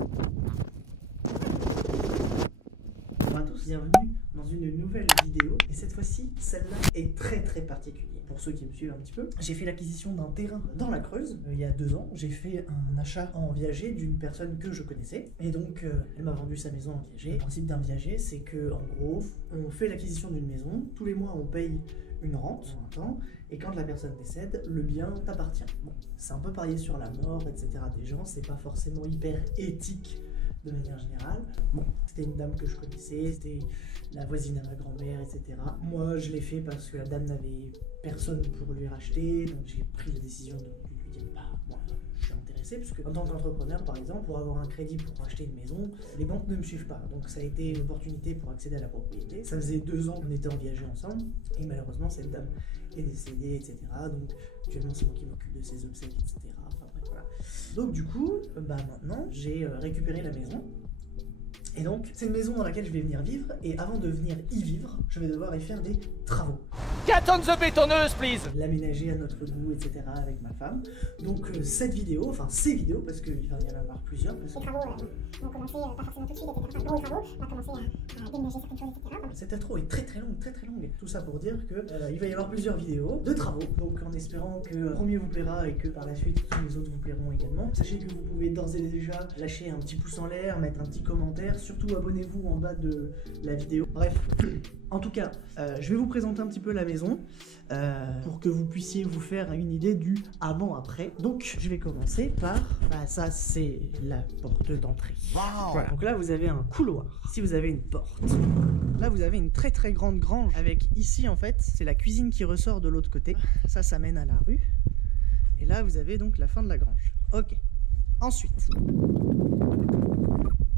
Bonjour à tous, bienvenue dans une nouvelle vidéo et cette fois-ci, celle-là est très particulière. Pour ceux qui me suivent un petit peu, j'ai fait l'acquisition d'un terrain dans la Creuse il y a 2 ans. J'ai fait un achat en viager d'une personne que je connaissais et donc elle m'a vendu sa maison en viager. Le principe d'un viager, c'est que en gros, on fait l'acquisition d'une maison, tous les mois on paye une rente en un temps, et quand la personne décède, le bien t'appartient. Bon, c'est un peu parier sur la mort, etc. des gens, c'est pas forcément hyper éthique de manière générale. Bon, c'était une dame que je connaissais, c'était la voisine à ma grand-mère, etc. Moi, je l'ai fait parce que la dame n'avait personne pour lui racheter, donc j'ai pris la décision de lui dire, bah, moi, je suis intéressé, parce que en tant qu'entrepreneur, par exemple, pour avoir un crédit pour racheter une maison, les banques ne me suivent pas, donc ça a été une opportunité pour accéder à la propriété. Ça faisait 2 ans qu'on était en viager ensemble, et malheureusement, cette dame est décédée, etc. Donc, actuellement, c'est moi qui m'occupe de ses obsèques, etc. Enfin, bref, voilà. Donc, du coup, bah, maintenant, j'ai récupéré la maison. Et donc, c'est une maison dans laquelle je vais venir vivre, et avant de venir y vivre, je vais devoir y faire des travaux. Get on the bétonneuse, please. L'aménager à notre goût, etc. avec ma femme. Donc cette vidéo, enfin ces vidéos, parce qu'il va y en avoir plusieurs. Parce que Les travaux vont commencer pas forcément tout de suite, etc. Enfin, gros travaux, on va commencer à déménager certaines choses, etc. cette intro est très longue. Tout ça pour dire que il va y avoir plusieurs vidéos de travaux. Donc en espérant que le premier vous plaira et que par la suite tous les autres vous plairont également. Sachez que vous pouvez d'ores et déjà lâcher un petit pouce en l'air, mettre un petit commentaire. Surtout abonnez-vous en bas de la vidéo. Bref, en tout cas, je vais vous présenter un petit peu la maison pour que vous puissiez vous faire une idée du avant-après. Donc je vais commencer par, bah ça c'est la porte d'entrée. Wow. Voilà. Donc là vous avez un couloir, ici vous avez une porte. Là vous avez une très grande grange avec ici en fait c'est la cuisine qui ressort de l'autre côté. Ça mène à la rue. Et là vous avez donc la fin de la grange. Ok. Ensuite,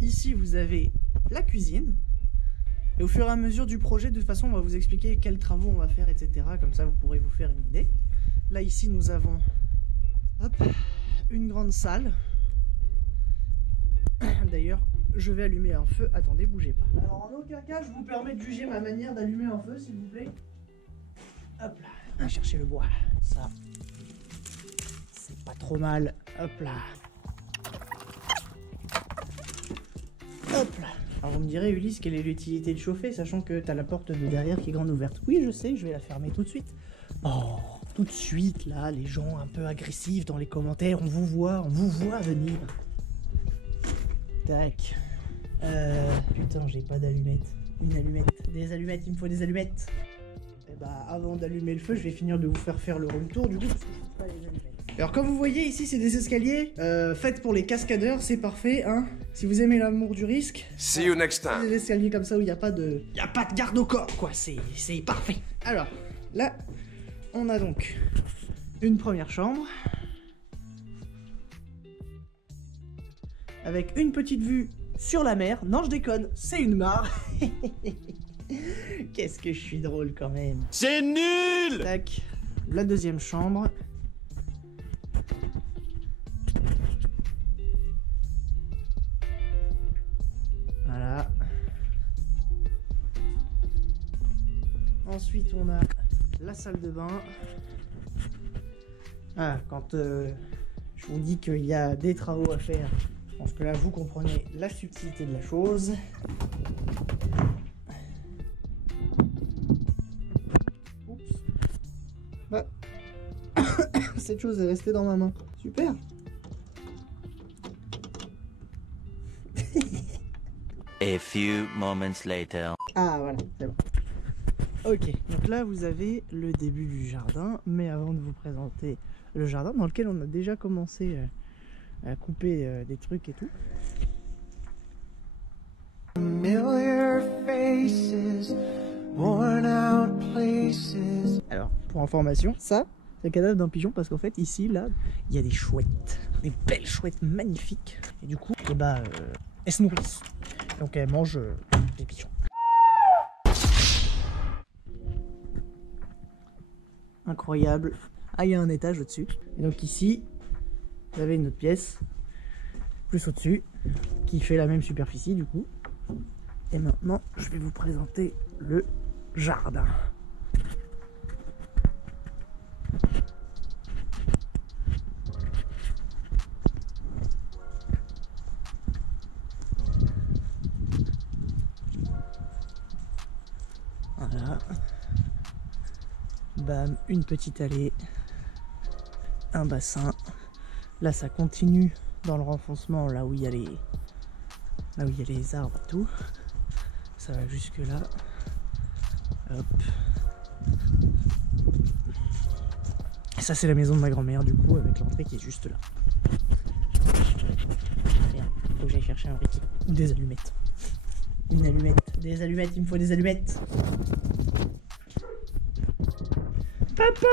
ici vous avez la cuisine. Et au fur et à mesure du projet, de toute façon, on va vous expliquer quels travaux on va faire, etc. Comme ça, vous pourrez vous faire une idée. Là, ici, nous avons hop, une grande salle. D'ailleurs, je vais allumer un feu. Attendez, bougez pas. Alors, en aucun cas, je vous permets de juger ma manière d'allumer un feu, s'il vous plaît. Hop là, on va chercher le bois. Ça, c'est pas trop mal. Hop là. Hop là. Alors vous me direz, Ulysse, quelle est l'utilité de chauffer, sachant que t'as la porte de derrière qui est grande ouverte. Oui, je sais, je vais la fermer tout de suite. Oh, tout de suite, là, les gens un peu agressifs dans les commentaires, on vous voit venir. Tac. Putain, j'ai pas d'allumette. Une allumette. Des allumettes, il me faut des allumettes. Et bah, avant d'allumer le feu, je vais finir de vous faire le room tour, du coup, parce que je trouve pas les allumettes. Alors comme vous voyez ici c'est des escaliers faits pour les cascadeurs, c'est parfait hein. Si vous aimez l'amour du risque, See you next time. des escaliers comme ça où il n'y a pas de garde au corps quoi, c'est parfait. Alors là on a donc une première chambre avec une petite vue sur la mer. Non je déconne, c'est une mare. Qu'est-ce que je suis drôle quand même. C'est nul. Tac, la deuxième chambre. Voilà. Ensuite, on a la salle de bain. Ah, quand je vous dis qu'il y a des travaux à faire, je pense que là, vous comprenez la subtilité de la chose. Oups. Bah. Cette chose est restée dans ma main. Super. A few moments later. Ah voilà, c'est bon. Ok, donc là vous avez le début du jardin, mais avant de vous présenter le jardin dans lequel on a déjà commencé à couper des trucs et tout. Alors, pour information, ça, c'est le cadavre d'un pigeon parce qu'en fait ici, là, il y a des chouettes, des belles chouettes magnifiques. Et du coup, eh bah, elles se nourrissent. Donc elles mangent des pigeons. Incroyable. Ah, il y a un étage au-dessus. Et donc ici, vous avez une autre pièce, plus au-dessus, qui fait la même superficie du coup. Et maintenant, je vais vous présenter le jardin. Voilà. Bam, une petite allée. Un bassin. Là ça continue dans le renfoncement, là où il y a les arbres et tout. Ça va jusque là. Hop. Et ça c'est la maison de ma grand-mère du coup, avec l'entrée qui est juste là. Bien, faut que j'aille chercher un briquet. Ou des allumettes. Une allumette. Des allumettes, il me faut des allumettes. Papa,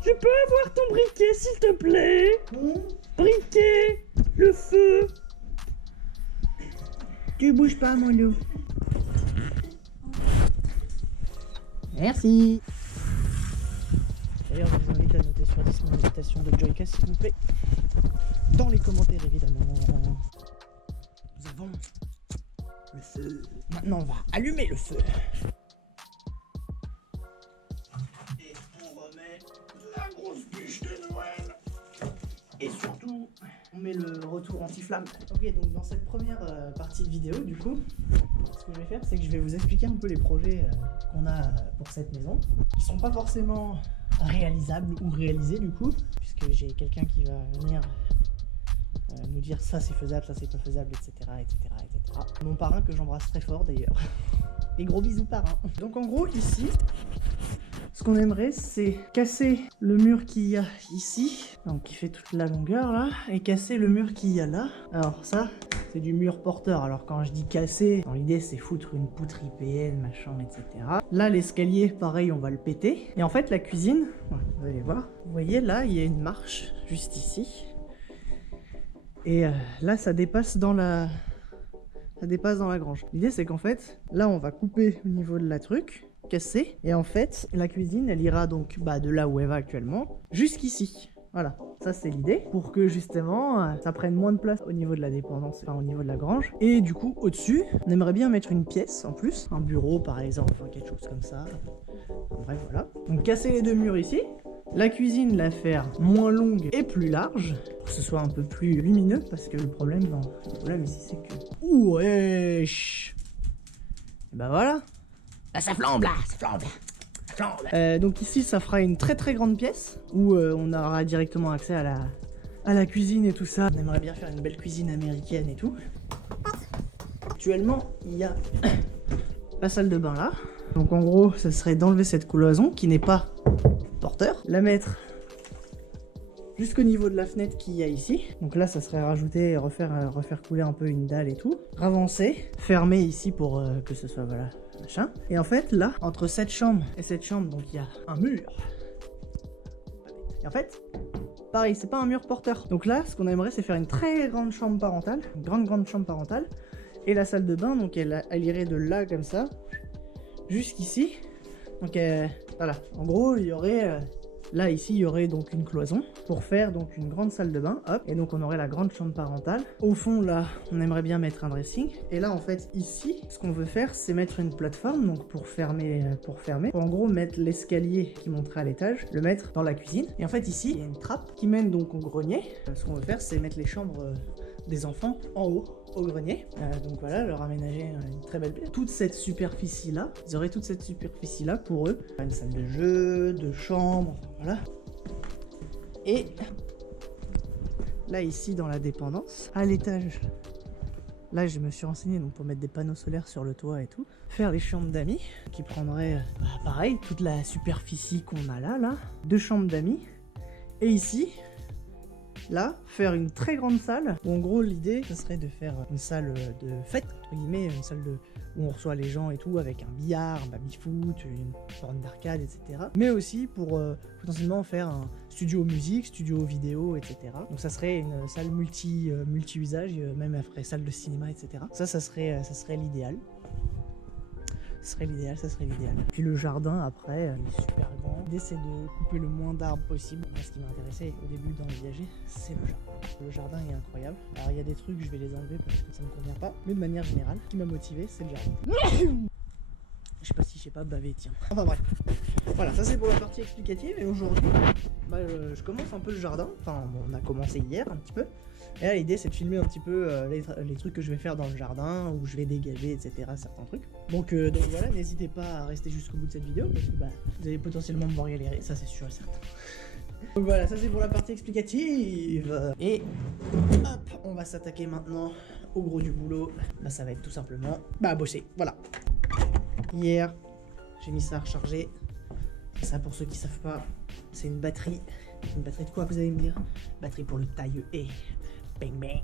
je peux avoir ton briquet s'il te plaît? Briquet, le feu. Tu bouges pas mon loup. Merci. D'ailleurs, je vous invite à noter sur 10 mon invitation de Joyka s'il vous plaît. Dans les commentaires évidemment. Nous avons le feu. Maintenant on va allumer le feu. Et on remet la grosse bûche de Noël. Et surtout, on met le retour anti-flamme. Ok, donc dans cette première partie de vidéo, du coup, ce que je vais faire, c'est que je vais vous expliquer un peu les projets qu'on a pour cette maison. Qui sont pas forcément réalisables ou réalisés du coup, puisque j'ai quelqu'un qui va venir nous dire ça c'est faisable, ça c'est pas faisable, etc., etc., etc. Mon parrain que j'embrasse très fort d'ailleurs. Et gros bisous parrain. Donc en gros ici, ce qu'on aimerait c'est casser le mur qu'il y a ici, donc qui fait toute la longueur là, et casser le mur qu'il y a là. Alors ça, c'est du mur porteur, alors quand je dis casser, dans l'idée c'est foutre une poutre IPN, machin, etc. Là l'escalier, pareil, on va le péter. Et en fait la cuisine, vous allez voir, vous voyez là, il y a une marche juste ici. Et là ça dépasse dans la grange. L'idée c'est qu'en fait, là on va couper au niveau de la truc, casser, et en fait la cuisine elle ira donc de là où elle va actuellement jusqu'ici. Voilà, ça c'est l'idée, pour que justement ça prenne moins de place au niveau de la dépendance, enfin au niveau de la grange. Et du coup au-dessus, on aimerait bien mettre une pièce en plus, un bureau par exemple, enfin, quelque chose comme ça. Bref voilà. Donc casser les deux murs ici, la cuisine la faire moins longue et plus large, pour que ce soit un peu plus lumineux, parce que le problème ici c'est que... Ouh wesh. Et bah voilà. Là ça flambe là, ça flambe. Donc ici ça fera une très très grande pièce où on aura directement accès à la cuisine et tout ça. On aimerait bien faire une belle cuisine américaine et tout. Actuellement il y a la salle de bain là. Donc en gros ça serait d'enlever cette cloison qui n'est pas porteur, la mettre jusqu'au niveau de la fenêtre qu'il y a ici. Donc là ça serait rajouter, refaire couler un peu une dalle et tout. Ravancer, fermer ici pour que ce soit voilà. Machin. Et en fait là, entre cette chambre et cette chambre, donc il y a un mur. Et en fait, pareil, c'est pas un mur porteur. Donc là, ce qu'on aimerait, c'est faire une très grande chambre parentale, une grande chambre parentale. Et la salle de bain, donc elle irait de là comme ça, jusqu'ici. Donc voilà, en gros, il y aurait... Là, ici, il y aurait donc une cloison pour faire donc une grande salle de bain, hop, et donc on aurait la grande chambre parentale. Au fond, là, on aimerait bien mettre un dressing. Et là, en fait, ici, ce qu'on veut faire, c'est mettre une plateforme, donc pour fermer. Pour en gros, mettre l'escalier qui monterait à l'étage, le mettre dans la cuisine. Et en fait, ici, il y a une trappe qui mène donc au grenier. Ce qu'on veut faire, c'est mettre les chambres des enfants en haut, au grenier. Donc voilà, leur aménager une très belle pièce. Toute cette superficie là, ils auraient toute cette superficie là pour eux. Une salle de jeu, de chambre, voilà. Et là ici dans la dépendance, à l'étage, là je me suis renseigné donc pour mettre des panneaux solaires sur le toit et tout. Faire les chambres d'amis qui prendraient pareil toute la superficie qu'on a là. 2 chambres d'amis. Et ici, là, faire une très grande salle, où en gros l'idée, ce serait de faire une salle de fête, entre guillemets, une salle où on reçoit les gens et tout, avec un billard, un baby-foot, une borne d'arcade, etc. Mais aussi pour potentiellement faire un studio musique, studio vidéo, etc. Donc ça serait une salle multi-usage, même après salle de cinéma, etc. Ça serait l'idéal. Ça serait l'idéal. Puis le jardin après, il est super grand. L'idée c'est de couper le moins d'arbres possible. Moi, ce qui m'a intéressé au début dans le viager, c'est le jardin. Le jardin est incroyable. Alors il y a des trucs, je vais les enlever parce que ça me convient pas. Mais de manière générale, ce qui m'a motivé, c'est le jardin. Je sais pas baver, tiens. Enfin bref. Voilà, ça c'est pour la partie explicative. Et aujourd'hui, bah, je commence un peu le jardin. Enfin, bon, on a commencé hier un petit peu. Et là, l'idée c'est de filmer un petit peu les trucs que je vais faire dans le jardin, où je vais dégager, etc. certains trucs. Donc voilà, n'hésitez pas à rester jusqu'au bout de cette vidéo, parce que bah, vous allez potentiellement me voir galérer, ça c'est sûr et certain. Donc voilà, ça c'est pour la partie explicative. Et hop, on va s'attaquer maintenant au gros du boulot. Bah ça va être tout simplement, bah bosser, voilà. Hier, j'ai mis ça à recharger. Ça, pour ceux qui savent pas, c'est une batterie. Une batterie de quoi, vous allez me dire? Batterie pour le taille et bang bang.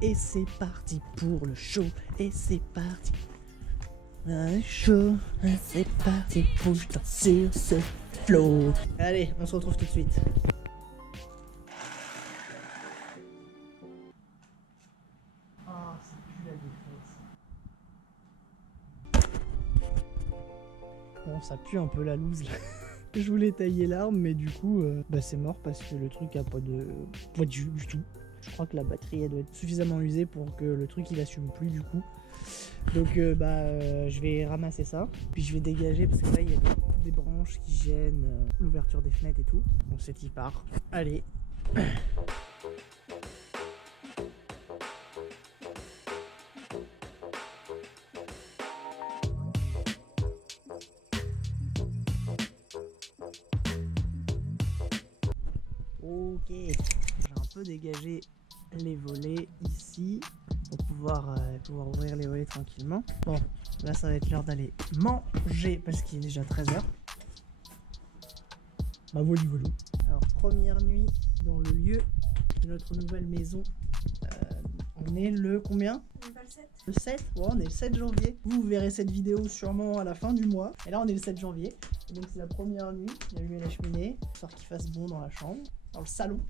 Et c'est parti pour le show. Et c'est parti. Le show. Et c'est parti pour je danse sur ce flow. Allez, on se retrouve tout de suite. Ah, c'est plus la défaite. Bon, ça pue un peu la loose là. Je voulais tailler l'arbre, mais du coup, bah c'est mort parce que le truc a pas de jus du tout. Je crois que la batterie elle doit être suffisamment usée pour que le truc il assume plus du coup. Donc je vais ramasser ça, puis je vais dégager parce que là il y a des branches qui gênent l'ouverture des fenêtres et tout. Donc c'est y part. Allez. Ok, j'ai un peu dégagé les volets ici pour pouvoir ouvrir les volets tranquillement. Bon, là ça va être l'heure d'aller manger parce qu'il est déjà 13h. Bah voli. Alors première nuit dans le lieu de notre nouvelle maison. On est le combien? Le 7. Bon, on est le 7 janvier. Vous verrez cette vidéo sûrement à la fin du mois. Et là on est le 7 janvier. Et donc c'est la première nuit. Il y a allumé la cheminée, histoire qu'il fasse bon dans la chambre. Dans le salon,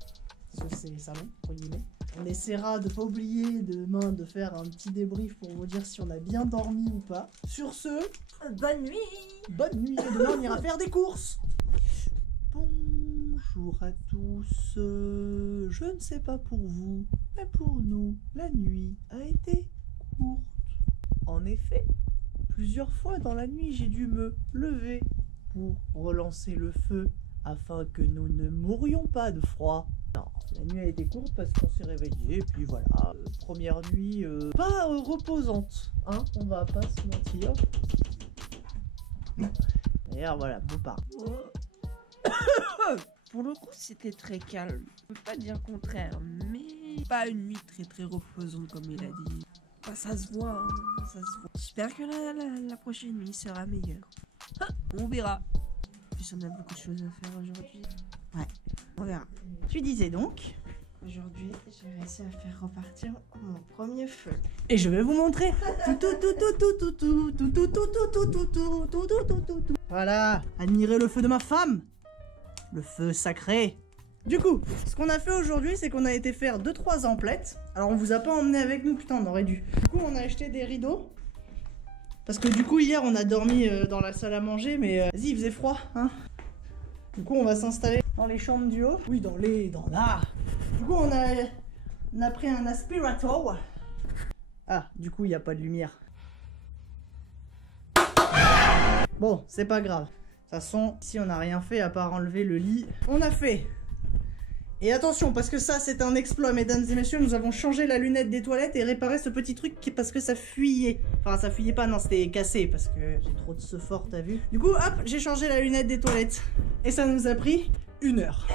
parce que c'est le salon, entre guillemets. On essaiera de pas oublier demain de faire un petit débrief pour vous dire si on a bien dormi ou pas. Sur ce, bonne nuit. Bonne nuit, et demain on ira faire des courses. Bonjour à tous, je ne sais pas pour vous, mais pour nous, la nuit a été courte. En effet, plusieurs fois dans la nuit, j'ai dû me lever pour relancer le feu afin que nous ne mourions pas de froid. Non, la nuit a été courte parce qu'on s'est réveillé, et puis voilà. Première nuit pas reposante, hein, on va pas se mentir. D'ailleurs, voilà, bon part. Pour le coup, c'était très calme. Je peux pas dire le contraire, mais pas une nuit très reposante comme il a dit. Bah, ça se voit, hein, ça se voit. J'espère que la prochaine nuit sera meilleure. On verra. On a beaucoup de choses à faire aujourd'hui. Ouais, on verra. Tu disais donc? Aujourd'hui, j'ai réussi à faire repartir mon premier feu. Et je vais vous montrer. Voilà, admirez le feu de ma femme. Le feu sacré. Du coup, ce qu'on a fait aujourd'hui, c'est qu'on a été faire 2-3 emplettes. Alors on vous a pas emmené avec nous, putain, on aurait dû. Du coup, on a acheté des rideaux. Parce que du coup hier on a dormi dans la salle à manger, mais vas-y, il faisait froid, hein. Du coup on va s'installer dans les chambres du haut. Oui, dans là. Du coup on a pris un aspirator. Ah, du coup il n'y a pas de lumière. Bon, c'est pas grave. De toute façon, ici on n'a rien fait à part enlever le lit. On a fait. Et attention, parce que ça c'est un exploit, mesdames et messieurs, nous avons changé la lunette des toilettes et réparé ce petit truc parce que ça fuyait. Enfin, ça fuyait pas, non, c'était cassé parce que j'ai trop de ce fort, t'as vu. Du coup, hop, j'ai changé la lunette des toilettes. Et ça nous a pris 1 heure.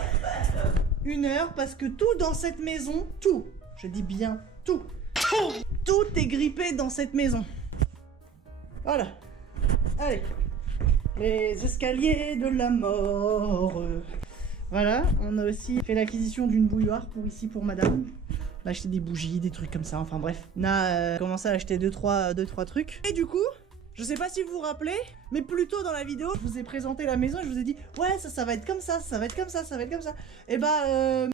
1 heure parce que tout dans cette maison, tout, je dis bien tout est grippé dans cette maison. Voilà. Allez. Les escaliers de la mort. Voilà, on a aussi fait l'acquisition d'une bouilloire pour madame. On a acheté des bougies, des trucs comme ça, enfin bref. On a commencé à acheter 2-3 trucs. Et du coup, je sais pas si vous vous rappelez, mais plus tôt dans la vidéo, je vous ai présenté la maison et je vous ai dit ouais, ça va être comme ça, ça va être comme ça, ça va être comme ça. Et bah,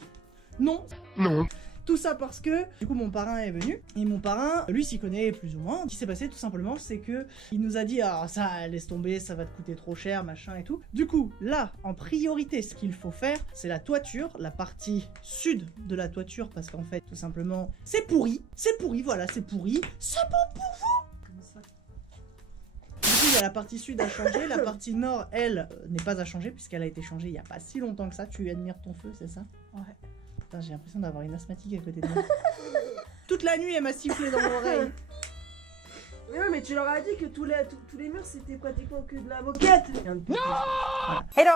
non. Non. Tout ça parce que, du coup, mon parrain est venu. Et mon parrain, lui, s'y connaît plus ou moins. Ce qui s'est passé, tout simplement, c'est que il nous a dit, ah, ça, laisse tomber, ça va te coûter trop cher, machin et tout. Du coup, là, en priorité, ce qu'il faut faire, c'est la toiture, la partie sud de la toiture, parce qu'en fait, tout simplement, c'est pourri, voilà, c'est pourri. C'est bon pour vous. Du coup, il y a la partie sud à changer, la partie nord, elle, n'est pas à changer puisqu'elle a été changée il y a pas si longtemps que ça. Tu admires ton feu, c'est ça? Ouais. Putain, j'ai l'impression d'avoir une asthmatique à côté de moi. Toute la nuit, elle m'a sifflé dans l'oreille. Mais ouais, mais tu leur as dit que tous les murs c'était pratiquement que de la moquette. Hello.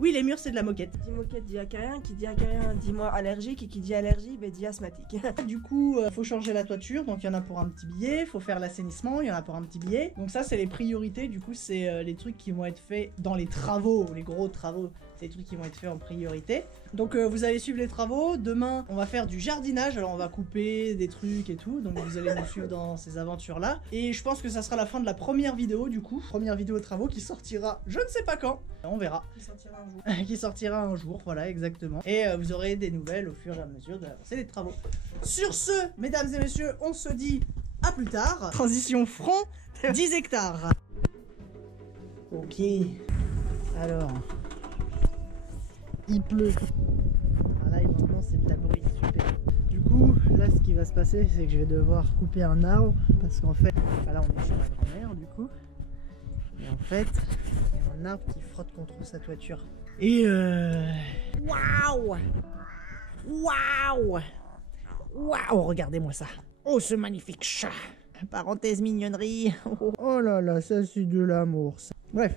Oui, les murs, c'est de la moquette. Qui dit moquette dit acarien, qui dit acarien dit moi allergique, et qui dit allergie bah, dit asthmatique. Du coup, faut changer la toiture, donc il y en a pour un petit billet. Faut faire l'assainissement, il y en a pour un petit billet. Donc ça, c'est les priorités. Du coup, c'est les trucs qui vont être faits dans les travaux, les gros travaux. C'est les trucs qui vont être faits en priorité. Donc vous allez suivre les travaux. Demain, on va faire du jardinage. Alors on va couper des trucs et tout. Donc vous allez nous suivre dans ces aventures-là. Et je pense que ça sera la fin de la première vidéo du coup. Première vidéo de travaux qui sortira je ne sais pas quand. On verra. Qui sortira un jour. Qui sortira un jour, voilà, exactement. Et vous aurez des nouvelles au fur et à mesure de l'avancée des travaux. Sur ce, mesdames et messieurs, on se dit à plus tard. Transition front, 10 hectares. Ok. Alors. Il pleut. Voilà, et maintenant c'est de la bruit, super. Du coup, là ce qui va se passer, c'est que je vais devoir couper un arbre. Parce qu'en fait, là on est chez ma grand-mère du coup. Et en fait, il y a un arbre qui frotte contre sa toiture. Et waouh! Waouh! Waouh! Regardez-moi ça! Oh, ce magnifique chat! Parenthèse mignonnerie! Oh là là, ça c'est de l'amour, ça! Bref.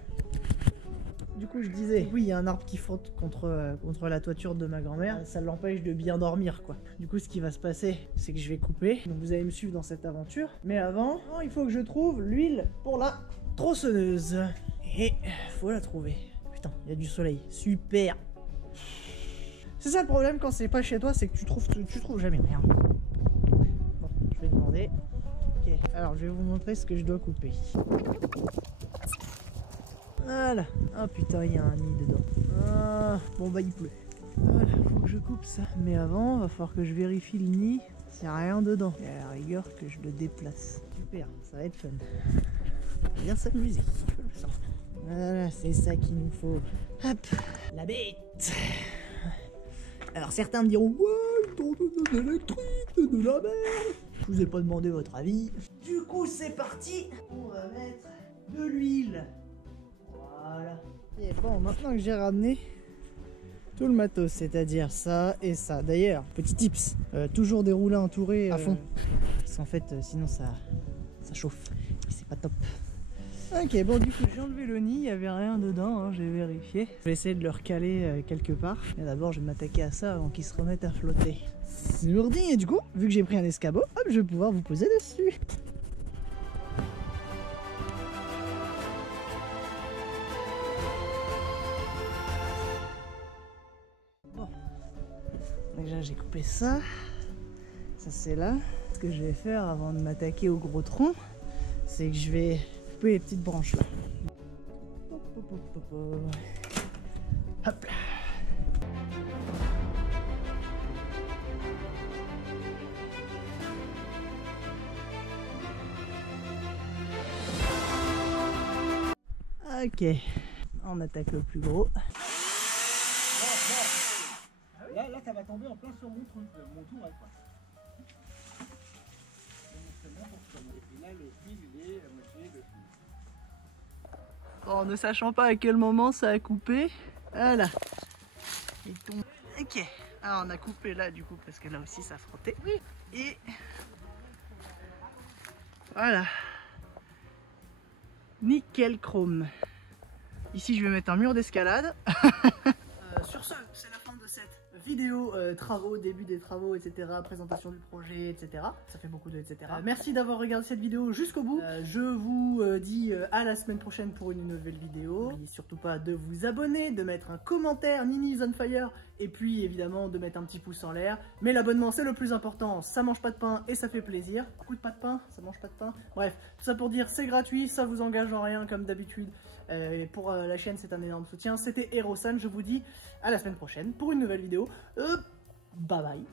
Du coup, je disais, oui, il y a un arbre qui frotte contre la toiture de ma grand-mère. Ça l'empêche de bien dormir, quoi. Du coup, ce qui va se passer, c'est que je vais couper. Donc, vous allez me suivre dans cette aventure. Mais avant, il faut que je trouve l'huile pour la tronçonneuse. Et faut la trouver. Putain, il y a du soleil. Super. C'est ça le problème quand c'est pas chez toi, c'est que tu trouves jamais rien. Bon, je vais demander. Ok, alors je vais vous montrer ce que je dois couper. Voilà. Ah putain, il y a un nid dedans. Ah, bon bah il pleut. Voilà, faut que je coupe ça. Mais avant, va falloir que je vérifie le nid. S'il n'y a rien dedans. Et à la rigueur que je le déplace. Super, ça va être fun. On va bien s'amuser. Je le sens. Voilà, c'est ça qu'il nous faut. Hop, la bête. Alors certains me diront, ouais, ils t'ont donné de l'électrique, c'est de la merde. Je vous ai pas demandé votre avis. Du coup, c'est parti. On va mettre de l'huile. Voilà. Et bon, maintenant que j'ai ramené tout le matos, c'est-à-dire ça et ça. D'ailleurs, petit tips, toujours dérouler entouré à fond. Parce qu'en fait, sinon ça chauffe. Et c'est pas top. Ok, bon du coup j'ai enlevé le nid, il n'y avait rien dedans, hein, j'ai vérifié. Je vais essayer de le recaler quelque part. Mais d'abord je vais m'attaquer à ça avant qu'il se remette à flotter. C'est lourdi et du coup, vu que j'ai pris un escabeau, hop, je vais pouvoir vous poser dessus. Bon, déjà j'ai coupé ça. Ça c'est là. Ce que je vais faire avant de m'attaquer au gros tronc, c'est que je vais couper les petites branches là. Hop là. Ok, on attaque le plus gros. Là, ça va tomber en plein sur mon truc, mon tour, quoi. Et là, le fil, il est à moitié de fil. Bon, ne sachant pas à quel moment ça a coupé, voilà. Il tombe. Ok, alors on a coupé là du coup parce que là aussi ça frottait. Et voilà. Nickel chrome. Ici je vais mettre un mur d'escalade. Sur ce, c'est la fin de cette vidéo travaux, début des travaux, etc. Présentation du projet, etc. Ça fait beaucoup de etc. Merci d'avoir regardé cette vidéo jusqu'au bout. Je vous dis à la semaine prochaine pour une nouvelle vidéo. N'oubliez surtout pas de vous abonner, de mettre un commentaire Nini's on Fire et puis évidemment de mettre un petit pouce en l'air. Mais l'abonnement c'est le plus important, ça mange pas de pain et ça fait plaisir. Coûte pas de pain, ça mange pas de pain. Bref, tout ça pour dire c'est gratuit, ça vous engage en rien comme d'habitude. Pour la chaîne c'est un énorme soutien. C'était Hérosan, je vous dis à la semaine prochaine pour une nouvelle vidéo. Bye bye.